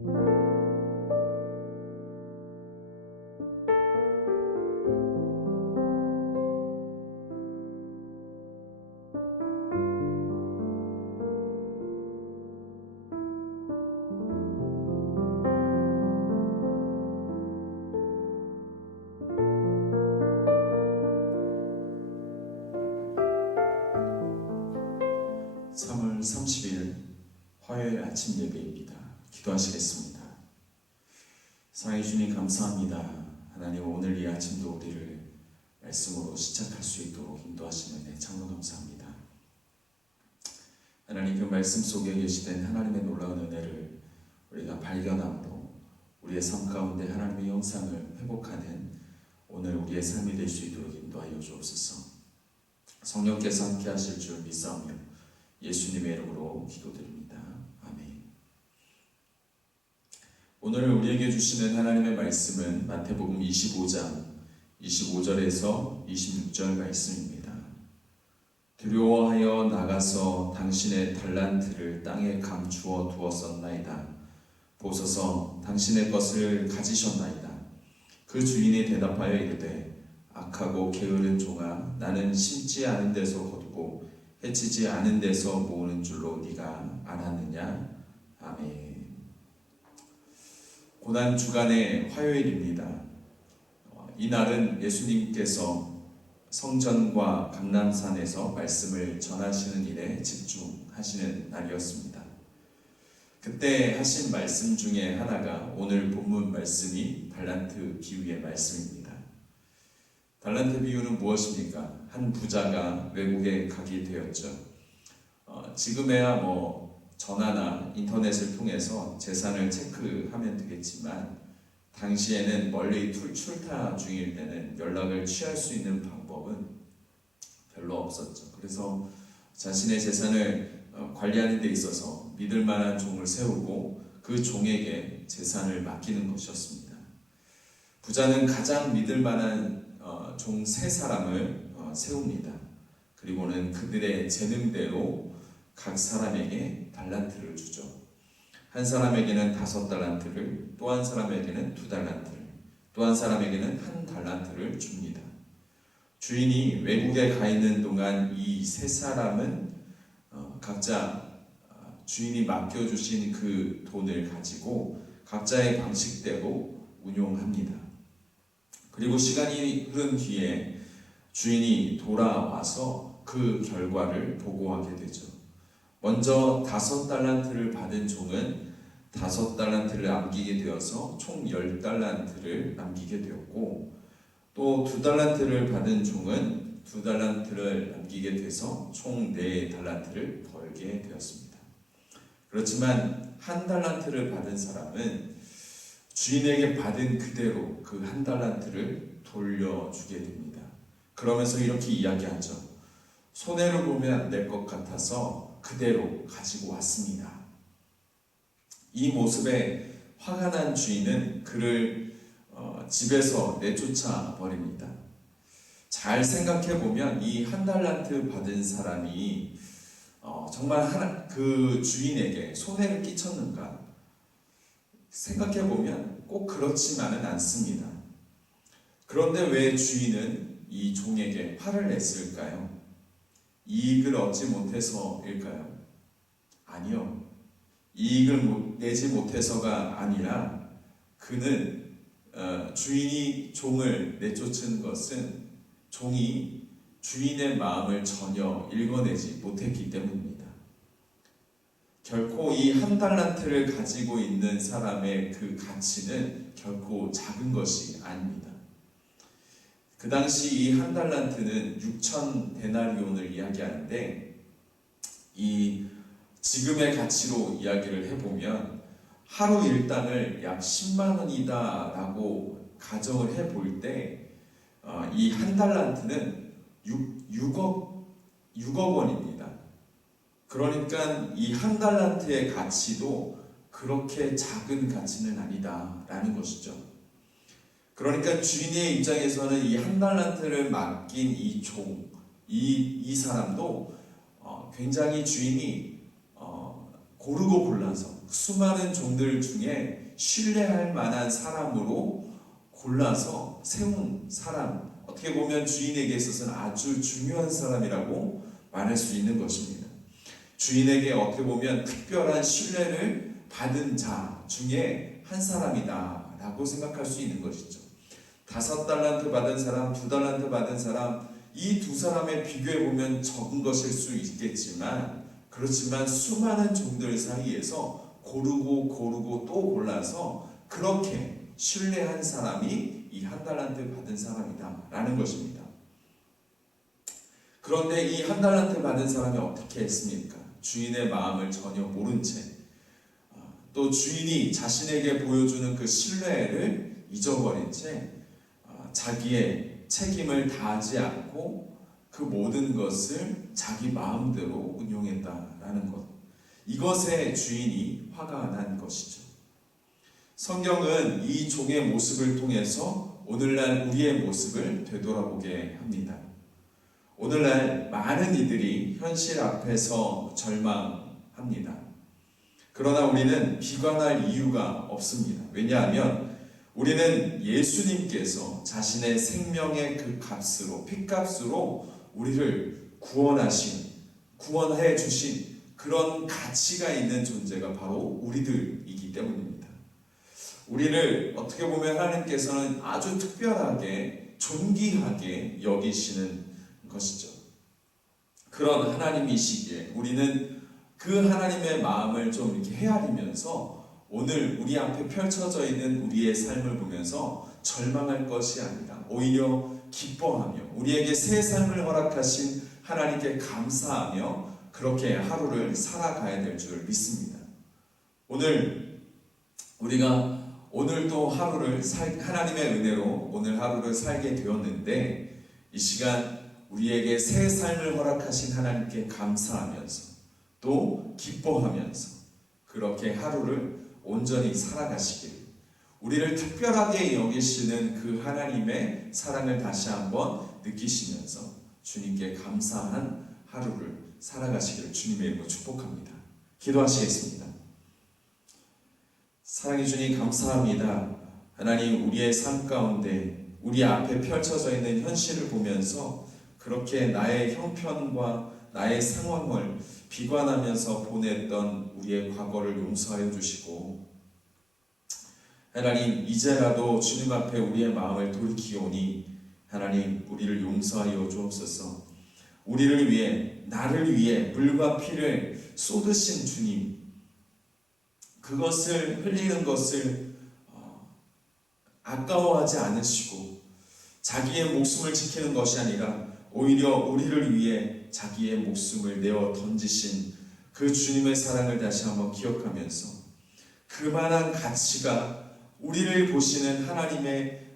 3월 30일 화요일 아침 예배입니다. 기도하시겠습니다. 사랑해 주님 감사합니다. 하나님, 오늘 이 아침도 우리를 말씀으로 시작할 수 있도록 인도하시는 데 참으로 감사합니다. 하나님, 그 말씀 속에 계시된 하나님의 놀라운 은혜를 우리가 발견함으로 우리의 삶 가운데 하나님의 형상을 회복하는 오늘 우리의 삶이 될 수 있도록 인도하여 주옵소서. 성령께서 함께 하실 줄 믿사오며 예수님의 이름으로 기도드립니다. 아멘. 오늘 우리에게 주시는 하나님의 말씀은 마태복음 25장 25절에서 26절 말씀입니다. 두려워하여 나가서 당신의 달란트를 땅에 감추어 두었었나이다. 보소서, 당신의 것을 가지셨나이다. 그 주인이 대답하여 이르되, 악하고 게으른 종아, 나는 심지 않은 데서 거두고 해치지 않은 데서 모으는 줄로 네가 알았느냐? 아멘. 고난 주간의 화요일입니다. 이날은 예수님께서 성전과 감람산에서 말씀을 전하시는 일에 집중하시는 날이었습니다. 그때 하신 말씀 중에 하나가 오늘 본문 말씀이 달란트 비유의 말씀입니다. 달란트 비유는 무엇입니까? 한 부자가 외국에 가게 되었죠. 지금에야 전화나 인터넷을 통해서 재산을 체크하면 되겠지만, 당시에는 멀리 출타 중일 때는 연락을 취할 수 있는 방법은 별로 없었죠. 그래서 자신의 재산을 관리하는 데 있어서 믿을 만한 종을 세우고 그 종에게 재산을 맡기는 것이었습니다. 부자는 가장 믿을 만한 종 3사람을 세웁니다. 그리고는 그들의 재능대로 각 사람에게 달란트를 주죠. 한 사람에게는 5달란트를, 또 한 사람에게는 2달란트를, 또 한 사람에게는 1달란트를 줍니다. 주인이 외국에 가 있는 동안 이 3사람은 각자 주인이 맡겨주신 그 돈을 가지고 각자의 방식대로 운용합니다. 그리고 시간이 흐른 뒤에 주인이 돌아와서 그 결과를 보고하게 되죠. 먼저 5달란트를 받은 종은 5달란트를 남기게 되어서 총 10달란트를 남기게 되었고, 또 2달란트를 받은 종은 2달란트를 남기게 돼서 총 4달란트를 벌게 되었습니다. 그렇지만 1달란트를 받은 사람은 주인에게 받은 그대로 그 1달란트를 돌려주게 됩니다. 그러면서 이렇게 이야기하죠. 손해를 보면 안 될 것 같아서 그대로 가지고 왔습니다. 이 모습에 화가 난 주인은 그를 집에서 내쫓아 버립니다. 잘 생각해 보면 이 1달란트 받은 사람이 정말 그 주인에게 손해를 끼쳤는가? 생각해보면 꼭 그렇지만은 않습니다. 그런데 왜 주인은 이 종에게 화를 냈을까요? 이익을 얻지 못해서일까요? 아니요. 이익을 내지 못해서가 아니라 그는 주인이 종을 내쫓은 것은 종이 주인의 마음을 전혀 읽어내지 못했기 때문입니다. 결코 이 1달란트를 가지고 있는 사람의 그 가치는 결코 작은 것이 아닙니다. 그 당시 이 1달란트는 6,000데나리온을 이야기하는데, 이 지금의 가치로 이야기를 해보면 하루 일당을 약 10만 원이다 라고 가정을 해볼 때 이 1달란트는 6억 원입니다. 그러니까 이 1달란트의 가치도 그렇게 작은 가치는 아니다라는 것이죠. 그러니까 주인의 입장에서는 이 1달란트를 맡긴 이 종, 이 사람도 굉장히 주인이 고르고 골라서 수많은 종들 중에 신뢰할 만한 사람으로 골라서 세운 사람, 어떻게 보면 주인에게 있어서는 아주 중요한 사람이라고 말할 수 있는 것입니다. 주인에게 어떻게 보면 특별한 신뢰를 받은 자 중에 한 사람이다 라고 생각할 수 있는 것이죠. 5달란트 받은 사람, 2달란트 받은 사람, 이 두 사람에 비교해보면 적은 것일 수 있겠지만, 그렇지만 수많은 종들 사이에서 고르고 또 골라서 그렇게 신뢰한 사람이 이 1달란트 받은 사람이다 라는 것입니다. 그런데 이 1달란트 받은 사람이 어떻게 했습니까? 주인의 마음을 전혀 모른 채, 또 주인이 자신에게 보여주는 그 신뢰를 잊어버린 채 자기의 책임을 다하지 않고 그 모든 것을 자기 마음대로 운용했다라는 것, 이것에 주인이 화가 난 것이죠. 성경은 이 종의 모습을 통해서 오늘날 우리의 모습을 되돌아보게 합니다. 오늘날 많은 이들이 현실 앞에서 절망합니다. 그러나 우리는 비관할 이유가 없습니다. 왜냐하면 우리는 예수님께서 자신의 생명의 그 값으로, 핏값으로 우리를 구원해 주신 그런 가치가 있는 존재가 바로 우리들이기 때문입니다. 우리를 어떻게 보면 하나님께서는 아주 특별하게 존귀하게 여기시는 것이죠. 그런 하나님이시기에 우리는 그 하나님의 마음을 좀 이렇게 헤아리면서 오늘 우리 앞에 펼쳐져 있는 우리의 삶을 보면서 절망할 것이 아니라 오히려 기뻐하며 우리에게 새 삶을 허락하신 하나님께 감사하며 그렇게 하루를 살아가야 될 줄 믿습니다. 우리가 오늘도 하나님의 은혜로 오늘 하루를 살게 되었는데, 이 시간 우리에게 새 삶을 허락하신 하나님께 감사하면서 또 기뻐하면서 그렇게 하루를 온전히 살아가시길, 우리를 특별하게 여기시는 그 하나님의 사랑을 다시 한번 느끼시면서 주님께 감사한 하루를 살아가시기를 주님의 이름으로 축복합니다. 기도하시겠습니다. 사랑해 주님, 감사합니다. 하나님, 우리의 삶 가운데 우리 앞에 펼쳐져 있는 현실을 보면서 그렇게 나의 형편과 나의 상황을 비관하면서 보냈던 우리의 과거를 용서하여 주시고, 하나님, 이제라도 주님 앞에 우리의 마음을 돌이키오니 하나님, 우리를 용서하여 주옵소서. 우리를 위해, 나를 위해 물과 피를 쏟으신 주님, 그것을 흘리는 것을 아까워하지 않으시고 자기의 목숨을 지키는 것이 아니라 오히려 우리를 위해 자기의 목숨을 내어 던지신 그 주님의 사랑을 다시 한번 기억하면서 그만한 가치가 우리를 보시는 하나님의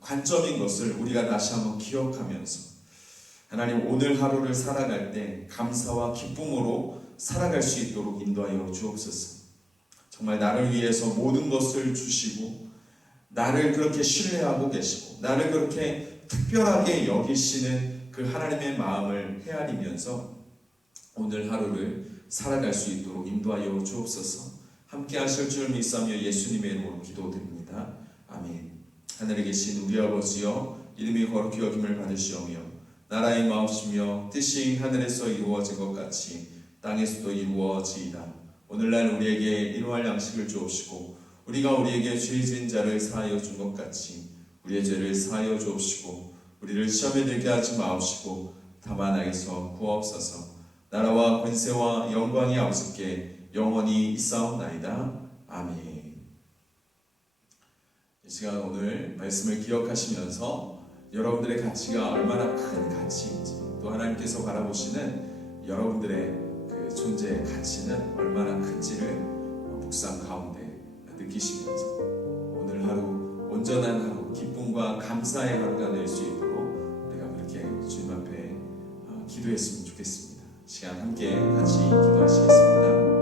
관점인 것을 우리가 다시 한번 기억하면서 하나님, 오늘 하루를 살아갈 때 감사와 기쁨으로 살아갈 수 있도록 인도하여 주옵소서. 정말 나를 위해서 모든 것을 주시고 나를 그렇게 신뢰하고 계시고 나를 그렇게 특별하게 여기시는 그 하나님의 마음을 헤아리면서 오늘 하루를 살아갈 수 있도록 인도하여 주옵소서. 함께 하실 줄 믿사며 예수님의 이름으로 기도드립니다. 아멘. 하늘에 계신 우리 아버지여, 이름이 거룩히 여김을 받으시오며 나라의 마옵시며 뜻이 하늘에서 이루어진 것 같이 땅에서도 이루어지이다. 오늘날 우리에게 일용할 양식을 주옵시고 우리가 우리에게 죄 지은 자를 사하여 준 것 같이 우리의 죄를 사하여 주옵시고 우리를 시험에 들게 하지 마옵시고 다만 악에서 구하옵소서. 나라와 권세와 영광이 아버지께 영원히 있사옵나이다. 아멘. 이 시간 오늘 말씀을 기억하시면서 여러분들의 가치가 얼마나 큰 가치인지, 또 하나님께서 바라보시는 여러분들의 그 존재의 가치는 얼마나 큰지를 묵상 가운데 느끼시면서 오늘 하루 온전한 하루, 기쁨과 감사의 하루가 될 수 있도록 내가 그렇게 주님 앞에 기도했으면 좋겠습니다. 시간 함께 같이 기도하시겠습니다.